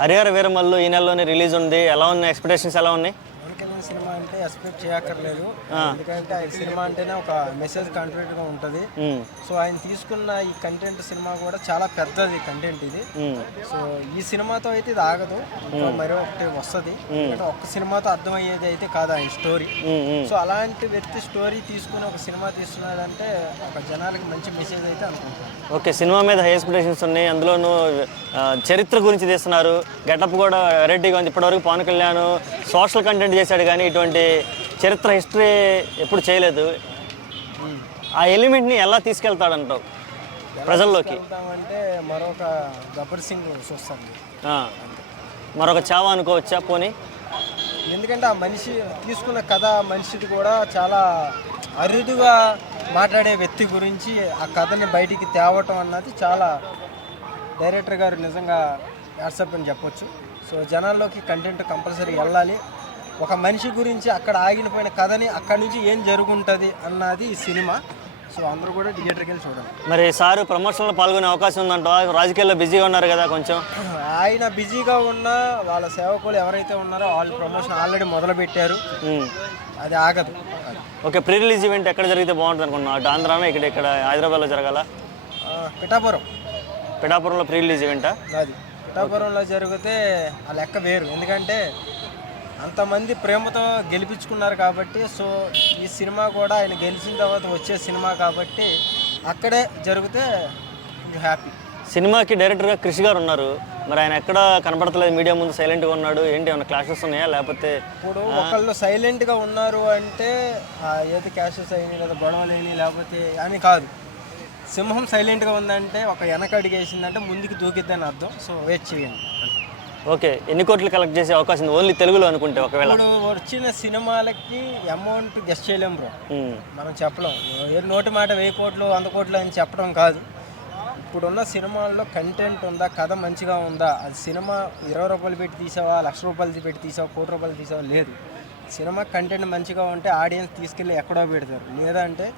హరిహర వీరమల్లు ఈ నెలలోనే రిలీజ్ ఉంది. ఎలా ఉన్నాయి ఎక్స్పెక్టేషన్స్ ఎలా ఉన్నాయి? పవన్ కళ్యాణ్ సినిమా అంటే ఎక్స్పెక్ట్ చేయక్కర్లేదు. ఎందుకంటే ఆయన సినిమా అంటేనే ఒక మెసేజ్ కంటెంట్గా ఉంటుంది. సో ఆయన తీసుకున్న ఈ కంటెంట్ సినిమా కూడా చాలా పెద్దది కంటెంట్ ఇది. సో ఈ సినిమాతో అయితే ఇది ఆగదు, ఇంకా మరో ఒకటి వస్తుంది. ఎందుకంటే ఒక్క సినిమాతో అర్థమయ్యేది అయితే కాదు ఆయన స్టోరీ. సో అలాంటి వ్యక్తి స్టోరీ తీసుకుని ఒక సినిమా తీస్తున్నాడంటే ఒక జనాలకి మంచి మెసేజ్ అయితే అనుకుంటాను. ఓకే, సినిమా మీద హై ఎక్స్పెక్టేషన్స్ ఉన్నాయి. అందులోనూ చరిత్ర గురించి తీస్తున్నారు. గెటప్ కూడా వెరైటీగా ఉంది. ఇప్పటివరకు పవన్ కళ్యాణ్ సోషల్ కంటెంట్ చేశాడు కానీ ఇటువంటి చరిత్ర హిస్టరీ ఎప్పుడు చేయలేదు. ఆ ఎలిమెంట్ని ఎలా తీసుకెళ్తాడంటావు ప్రజల్లోకి? అంటే మరొక గబ్బర్ సింగ్ చూస్తాను, మరొక చావా అనుకోవచ్చా పోనీ? ఎందుకంటే ఆ మనిషి తీసుకున్న కథ మనిషిది కూడా చాలా అరుదుగా మాట్లాడే వ్యక్తి గురించి ఆ కథని బయటికి తేవటం అన్నది చాలా డైరెక్టర్ గారు నిజంగా వాట్సాప్ అని చెప్పొచ్చు. సో జనాల్లోకి కంటెంట్ కంపల్సరీ వెళ్ళాలి. ఒక మనిషి గురించి అక్కడ ఆగిపోయిన కథని అక్కడి నుంచి ఏం జరుగుంటుంది అన్నది ఈ సినిమా. సో అందరూ కూడా థియేటర్కి వెళ్ళి చూడండి. మరి సార్ ప్రమోషన్లో పాల్గొనే అవకాశం ఉందంట. రాజకీయాల్లో బిజీగా ఉన్నారు కదా కొంచెం. ఆయన బిజీగా ఉన్న వాళ్ళ సేవకులు ఎవరైతే ఉన్నారో వాళ్ళు ప్రమోషన్ ఆల్రెడీ మొదలుపెట్టారు, అది ఆగదు. ఓకే, ప్రీ రిలీజ్ ఈవెంట్ ఎక్కడ జరిగితే బాగుంటుంది అనుకున్నాను? అటు ఆంధ్రానా ఇక్కడ హైదరాబాద్లో జరగాల? పిఠాపురంలో ప్రీ రిలీజ్ ఈవెంటా? అది పిఠాపురంలో జరిగితే ఆ లెక్క వేరు. ఎందుకంటే అంతమంది ప్రేమతో గెలిపించుకున్నారు కాబట్టి. సో ఈ సినిమా కూడా ఆయన గెలిచిన తర్వాత వచ్చే సినిమా కాబట్టి అక్కడే జరిగితే హ్యాపీ. సినిమాకి డైరెక్టర్గా కృషి గారు ఉన్నారు, మరి ఆయన ఎక్కడ కనపడతలేదు, మీడియా ముందు సైలెంట్గా ఉన్నాడు. ఏంటి ఏమైనా క్లాషెస్ ఉన్నాయా? లేకపోతే ఇప్పుడు ఒకళ్ళు సైలెంట్గా ఉన్నారు అంటే ఏది క్లాషెస్ అయినాయి లేదా గొడవలేని లేకపోతే అని కాదు. సింహం సైలెంట్గా ఉందంటే ఒక వెనక అడిగేసిందంటే ముందుకు దూకిద్దని అర్థం. సో వెయిట్ చేయండి. ఓకే, ఎన్ని కోట్లు కలెక్ట్ చేసే అవకాశం ఉంది ఓన్లీ తెలుగులో అనుకుంటే? ఒకవేళ ఇప్పుడు వచ్చిన సినిమాలకి అమౌంట్ గెస్ట్ చేయలేం బ్రో, మనం చెప్పలేం. నోటి మాట 1000 కోట్లు 100 కోట్లు అని చెప్పడం కాదు. ఇప్పుడున్న సినిమాల్లో కంటెంట్ ఉందా, కథ మంచిగా ఉందా, అది సినిమా 20 రూపాయలు పెట్టి తీసావా, 1,00,000 రూపాయలు పెట్టి తీసావా, 1,00,00,000 రూపాయలు తీసావా లేదు. సినిమా కంటెంట్ మంచిగా ఉంటే ఆడియన్స్ తీసుకెళ్ళి ఎక్కడో పెడతారు. లేదంటే